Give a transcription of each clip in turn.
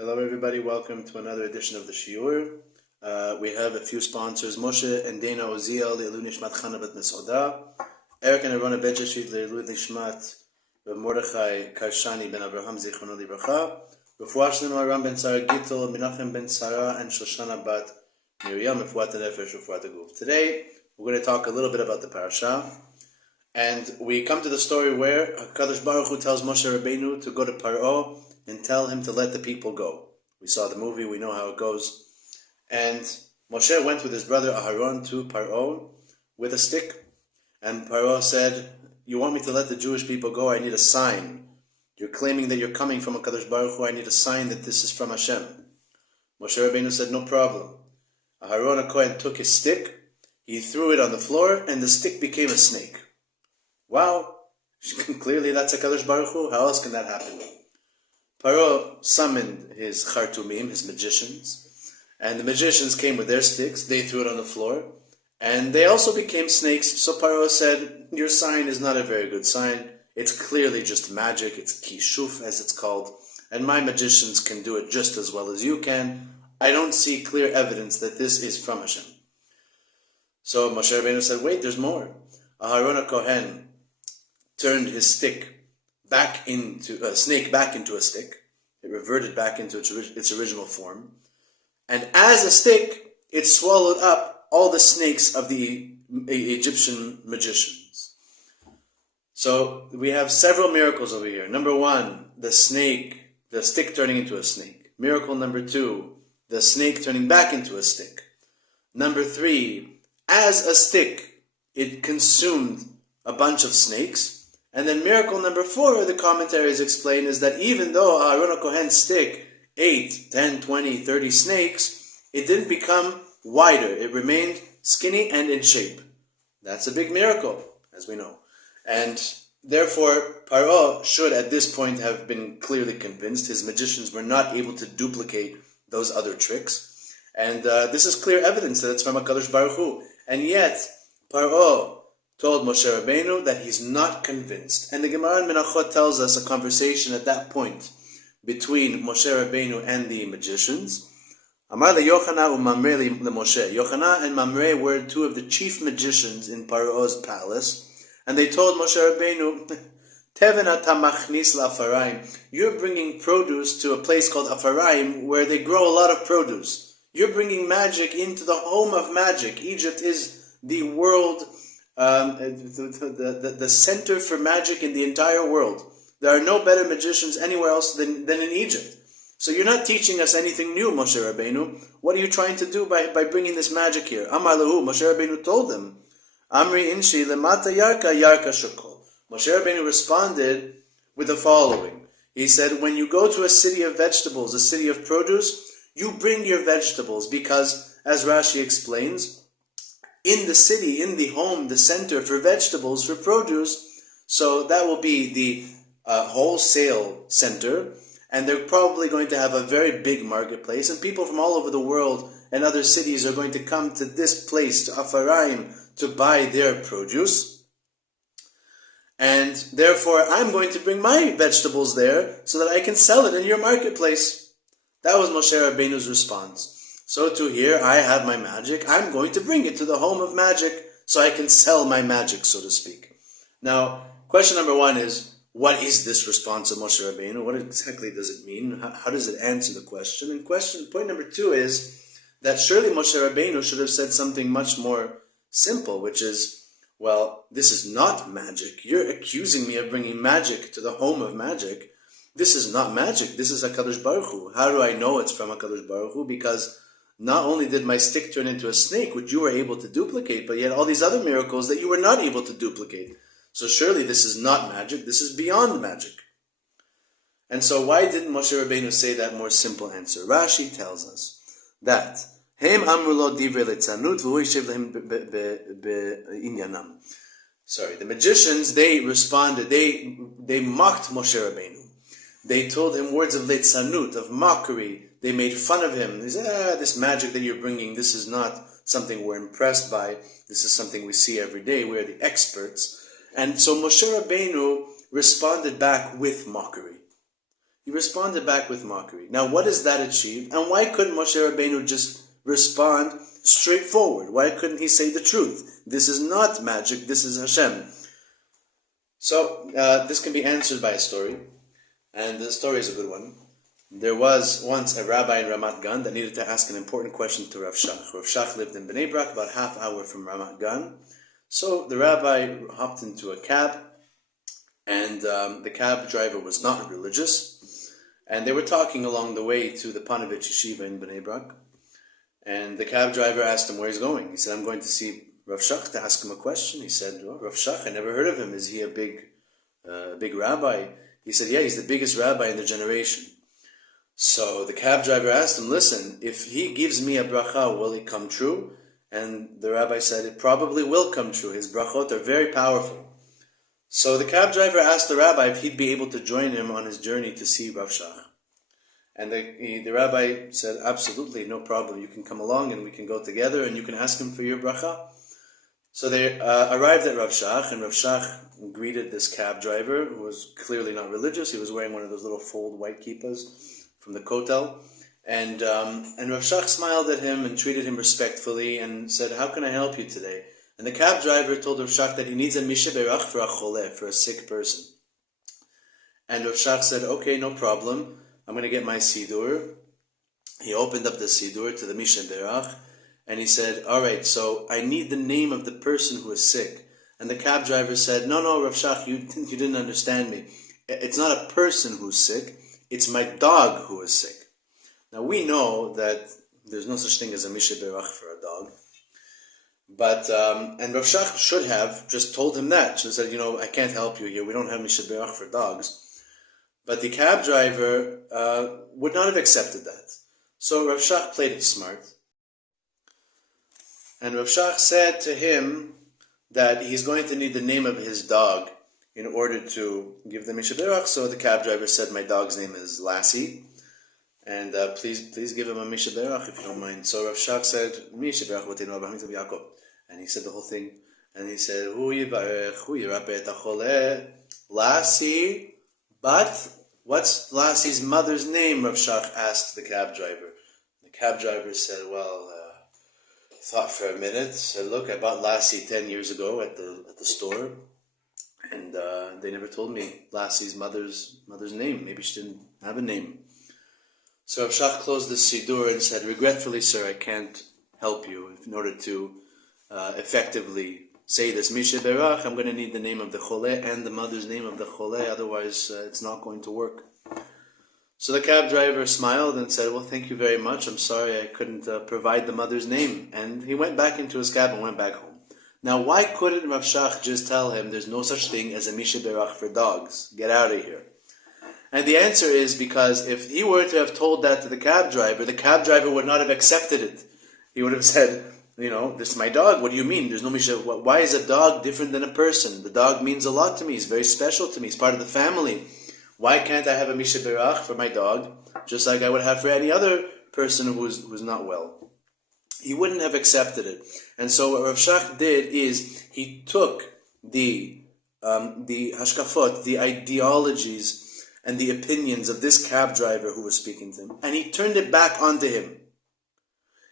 Hello everybody, welcome to another edition of the Shiur. We have a few sponsors, Moshe and Dana Oziel, Le'elu Nishmat Chana Bet Nesoda, Eric and Arona Betcheshit, Le'elu Nishmat Mordechai Karshani Ben Abraham Zichrono Livracha, Refuah Shlema Aram Ben Sarah Gittel, Menachem Ben Sarah, and Shoshana Bat Miriam, Refuat Nefesh, Refuat Guf. Today, we're going to talk a little bit about the parasha, and we come to the story where HaKadosh Baruch Hu tells Moshe Rabbeinu to go to Paro and tell him to let the people go. We saw the movie, we know how it goes. And Moshe went with his brother Aharon to Paro with a stick. And Paro said, "You want me to let the Jewish people go? I need a sign. You're claiming that you're coming from HaKadosh Baruch Hu. I need a sign that this is from Hashem." Moshe Rabbeinu said, "No problem." Aharon HaKohen took his stick, he threw it on the floor, and the stick became a snake. Wow, clearly that's HaKadosh Baruch Hu. How else can that happen? Paro summoned his chartumim, his magicians, and the magicians came with their sticks. They threw it on the floor, and they also became snakes. So Paro said, "Your sign is not a very good sign. It's clearly just magic. It's kishuf, as it's called, and my magicians can do it just as well as you can. I don't see clear evidence that this is from Hashem." So Moshe Rabbeinu said, "Wait, there's more." Aharon HaKohen turned his stick back into a snake, back into a stick. It reverted back into its original form. And as a stick, it swallowed up all the snakes of the Egyptian magicians. So we have several miracles over here. Number one, the stick turning into a snake. Miracle number two, the snake turning back into a stick. Number three, as a stick, it consumed a bunch of snakes. And then miracle number four, the commentaries explain, is that even though Aharon HaKohen's stick ate 10, 20, 30 snakes, it didn't become wider. It remained skinny and in shape. That's a big miracle, as we know. And therefore, Paro should at this point have been clearly convinced. His magicians were not able to duplicate those other tricks. And this is clear evidence that it's from HaKadosh Baruch Hu. And yet, Paro told Moshe Rabbeinu that he's not convinced. And the Gemara in Menachot tells us a conversation at that point between Moshe Rabbeinu and the magicians. Amar leYochana uMamre leMoshe. Yochana and Mamre were two of the chief magicians in Paro's palace. And they told Moshe Rabbeinu, Teven ata machnis la'Afaraim. You're bringing produce to a place called Afaraim where they grow a lot of produce. You're bringing magic into the home of magic. Egypt is the world, the center for magic in the entire world. There are no better magicians anywhere else than in Egypt. So you're not teaching us anything new, Moshe Rabbeinu. What are you trying to do by bringing this magic here? Amar lehu, Moshe Rabbeinu told them, Amri inshi lemata yarka yarka shokol. Moshe Rabbeinu responded with the following. He said, when you go to a city of vegetables, a city of produce, you bring your vegetables because, as Rashi explains, in the city, in the home, the center for vegetables, for produce, so that will be the wholesale center, and they're probably going to have a very big marketplace, and people from all over the world and other cities are going to come to this place, to Afaraim, to buy their produce. And therefore, I'm going to bring my vegetables there so that I can sell it in your marketplace. That was Moshe Rabbeinu's response. So to here, I have my magic. I'm going to bring it to the home of magic so I can sell my magic, so to speak. Now, question number one is, what is this response of Moshe Rabbeinu? What exactly does it mean? How does it answer the question? And point number two is that surely Moshe Rabbeinu should have said something much more simple, which is, well, this is not magic. You're accusing me of bringing magic to the home of magic. This is not magic. This is HaKadosh Baruch Hu. How do I know it's from HaKadosh Baruch Hu? Because not only did my stick turn into a snake, which you were able to duplicate, but yet all these other miracles that you were not able to duplicate. So surely this is not magic, this is beyond magic. And so why didn't Moshe Rabbeinu say that more simple answer? Rashi tells us that Hem amru lo divrei litzanut v'hu yishev lehem be'inyanam. Sorry, the magicians, they responded, they mocked Moshe Rabbeinu. They told him words of litzanut, of mockery. They made fun of him. They said, this magic that you're bringing, this is not something we're impressed by. This is something we see every day. We're the experts. And so Moshe Rabbeinu responded back with mockery. he responded back with mockery. Now, what does that achieve? And why couldn't Moshe Rabbeinu just respond straightforward? Why couldn't he say the truth? This is not magic, this is Hashem. So, this can be answered by a story, and the story is a good one. There was once a rabbi in Ramat Gan that needed to ask an important question to Rav Shach. Rav Shach lived in Bnei Brak, about half hour from Ramat Gan. So the rabbi hopped into a cab, and the cab driver was not religious, and they were talking along the way to the Panovich Yeshiva in Bnei Brak, and the cab driver asked him where he's going. He said, I'm going to see Rav Shach to ask him a question. He said, well, Rav Shach, I never heard of him. Is he a big rabbi? He said, yeah, he's the biggest rabbi in the generation. So the cab driver asked him, listen, if he gives me a bracha, will it come true? And the rabbi said, it probably will come true. His brachot are very powerful. So the cab driver asked the rabbi if he'd be able to join him on his journey to see Rav Shach. And the rabbi said, absolutely, no problem. You can come along and we can go together and you can ask him for your bracha. So they arrived at Rav Shach, and Rav Shach greeted this cab driver, who was clearly not religious. He was wearing one of those little fold white kippas from the kotel. And Rav Shach smiled at him and treated him respectfully and said, how can I help you today? And the cab driver told Rav Shach that he needs a mishe berach for a choleh, for a sick person. And Rav Shach said, okay, no problem. I'm going to get my sidur. He opened up the sidur to the mishe berach, and he said, all right, so I need the name of the person who is sick. And the cab driver said, no, Rav Shach, you didn't understand me. It's not a person who's sick. It's my dog who is sick. Now we know that there's no such thing as a mishe berach for a dog. But, and Rav Shach should have just told him that. She said, I can't help you here. We don't have mishe berach for dogs. But the cab driver would not have accepted that. So Rav Shach played it smart. And Rav Shach said to him that he's going to need the name of his dog in order to give the mishe berach. So the cab driver said, my dog's name is Lassie, and please give him a mishe berach if you don't mind. So Rav Shach said, mishe berach v'teinu Abraham Yitzchak Yaakov, and he said the whole thing, and he said, hu yivarech, hu yirapeh et hacholeh, Lassie, but what's Lassie's mother's name? Rav Shach asked the cab driver. The cab driver said, thought for a minute, said, look, I bought Lassie 10 years ago at the store, and they never told me Lassie's mother's name. Maybe she didn't have a name. So Rav Shach closed the sidur and said, regretfully, sir, I can't help you. In order to effectively say this mishe berach, I'm going to need the name of the choleh and the mother's name of the choleh, otherwise it's not going to work. So the cab driver smiled and said, well, thank you very much. I'm sorry I couldn't provide the mother's name. And he went back into his cab and went back home. Now, why couldn't Rav Shach just tell him there's no such thing as a mishe berach for dogs? Get out of here. And the answer is because if he were to have told that to the cab driver would not have accepted it. He would have said, this is my dog. What do you mean? There's no mishe. Why is a dog different than a person? The dog means a lot to me. He's very special to me. He's part of the family. Why can't I have a mishe berach for my dog, just like I would have for any other person who's not well? He wouldn't have accepted it. And so what Rav Shach did is he took the hashkafot, the ideologies and the opinions of this cab driver who was speaking to him, and he turned it back onto him.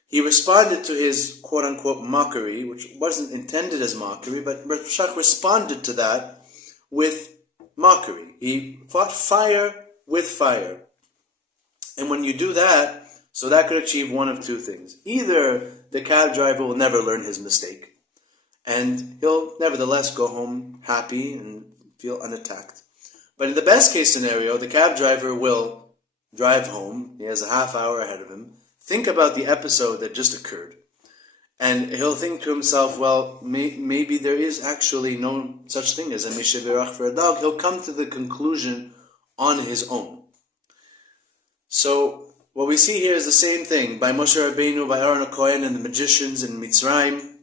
He responded to his quote-unquote mockery, which wasn't intended as mockery, but Rav Shach responded to that with mockery. He fought fire with fire. And when you do that, so that could achieve one of two things. Either the cab driver will never learn his mistake, and he'll nevertheless go home happy and feel unattacked. But in the best case scenario, the cab driver will drive home. He has a half hour ahead of him. Think about the episode that just occurred. And he'll think to himself, well, maybe there is actually no such thing as a mishe berach for a dog. He'll come to the conclusion on his own. So what we see here is the same thing. By Moshe Rabbeinu, by Aaron HaKohen, and the magicians in Mitzrayim,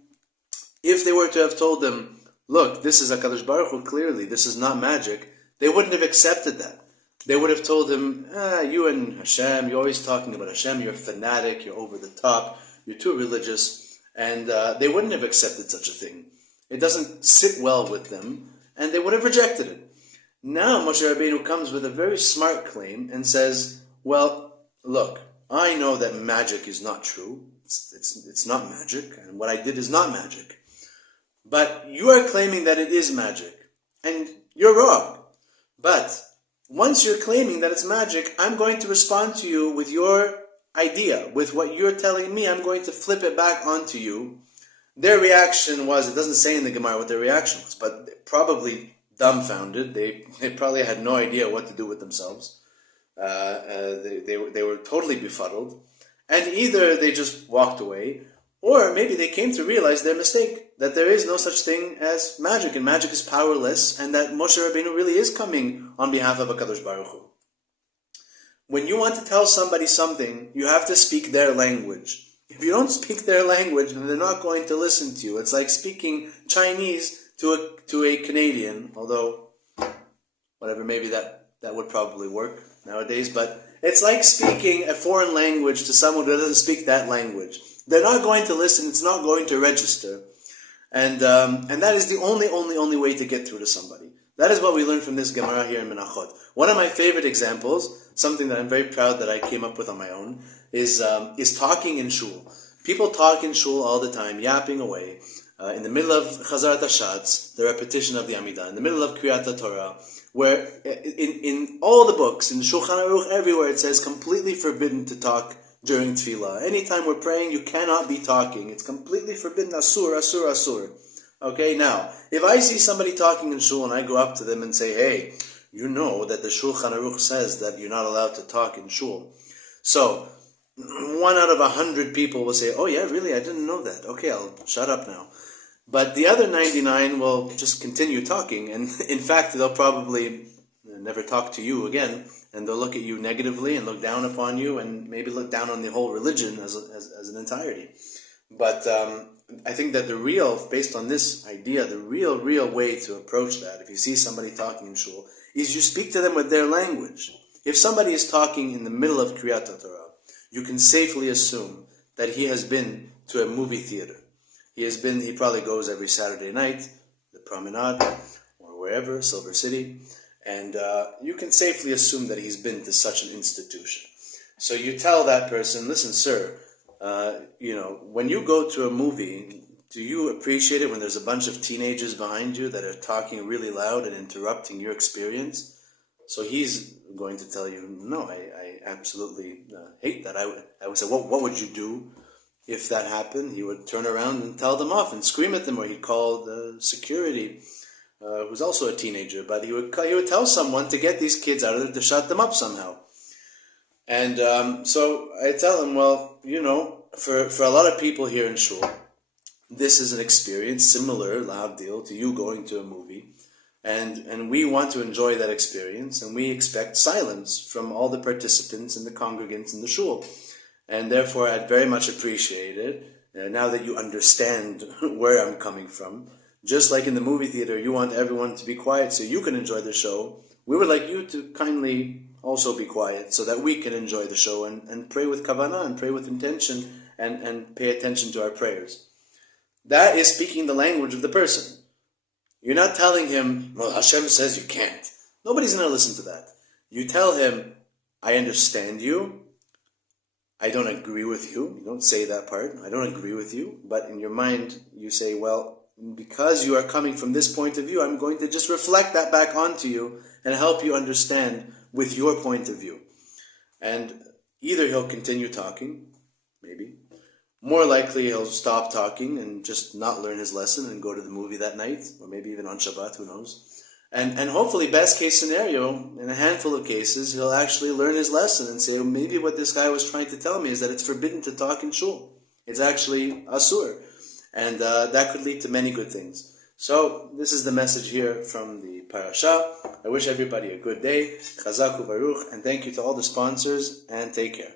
if they were to have told them, look, this is HaKadosh Baruch Hu, clearly, this is not magic, they wouldn't have accepted that. They would have told him, you and Hashem, you're always talking about Hashem, you're a fanatic, you're over the top, you're too religious, and they wouldn't have accepted such a thing. It doesn't sit well with them, and they would have rejected it. Now Moshe Rabbeinu comes with a very smart claim and says, well, look, I know that magic is not true. It's not magic, and what I did is not magic. But you are claiming that it is magic, and you're wrong. But once you're claiming that it's magic, I'm going to respond to you with your idea, with what you're telling me. I'm going to flip it back onto you. Their reaction was, it doesn't say in the Gemara what their reaction was, but probably dumbfounded. They probably had no idea what to do with themselves. They were totally befuddled. And either they just walked away, or maybe they came to realize their mistake, that there is no such thing as magic, and magic is powerless, and that Moshe Rabbeinu really is coming on behalf of HaKadosh Baruch Hu. When you want to tell somebody something, you have to speak their language. If you don't speak their language, then they're not going to listen to you. It's like speaking Chinese to a Canadian, although, whatever, maybe that would probably work nowadays, but it's like speaking a foreign language to someone who doesn't speak that language. They're not going to listen, it's not going to register. And that is the only way to get through to somebody. That is what we learned from this Gemara here in Menachot. One of my favorite examples, something that I'm very proud that I came up with on my own, is talking in shul. People talk in shul all the time, yapping away. In the middle of Chazarat HaShatz, the repetition of the Amidah, in the middle of Kriyat HaTorah, where in all the books, in Shulchan Aruch, everywhere, it says completely forbidden to talk during Tefillah. Anytime we're praying, you cannot be talking. It's completely forbidden. Asur, asur, asur. Okay, now, if I see somebody talking in shul and I go up to them and say, hey, you know that the Shulchan Aruch says that you're not allowed to talk in shul. So, 1 out of 100 people will say, oh yeah, really, I didn't know that. Okay, I'll shut up now. But the other 99 will just continue talking, and in fact, they'll probably never talk to you again, and they'll look at you negatively and look down upon you, and maybe look down on the whole religion as an entirety. But I think that based on this idea, the real way to approach that, if you see somebody talking in shul, is you speak to them with their language. If somebody is talking in the middle of Kriyat HaTorah, you can safely assume that he has been to a movie theater. He probably goes every Saturday night, the Promenade, or wherever, Silver City, and you can safely assume that he's been to such an institution. So you tell that person, listen, sir, when you go to a movie, do you appreciate it when there's a bunch of teenagers behind you that are talking really loud and interrupting your experience? So he's going to tell you, no, I absolutely hate that. I would say, what would you do if that happened? He would turn around and tell them off and scream at them, or he'd call the security, who's also a teenager, but he would tell someone to get these kids out of there, to shut them up somehow. And so I tell him, well, for a lot of people here in Shul, this is an experience similar, l'havdil, to you going to a movie. And we want to enjoy that experience, and we expect silence from all the participants and the congregants in the shul. And therefore, I'd very much appreciate it, now that you understand where I'm coming from. Just like in the movie theater, you want everyone to be quiet so you can enjoy the show. We would like you to kindly also be quiet so that we can enjoy the show and pray with kavanah and pray with intention and pay attention to our prayers. That is speaking the language of the person. You're not telling him, well, Hashem says you can't. Nobody's going to listen to that. You tell him, I understand you. I don't agree with you. You don't say that part. I don't agree with you. But in your mind, you say, well, because you are coming from this point of view, I'm going to just reflect that back onto you and help you understand with your point of view. And either he'll continue talking, maybe. More likely he'll stop talking and just not learn his lesson and go to the movie that night, or maybe even on Shabbat, who knows. And hopefully, best case scenario, in a handful of cases, he'll actually learn his lesson and say, maybe what this guy was trying to tell me is that it's forbidden to talk in shul. It's actually asur. And that could lead to many good things. So, this is the message here from the parasha. I wish everybody a good day. Chazak u'baruch, and thank you to all the sponsors, and take care.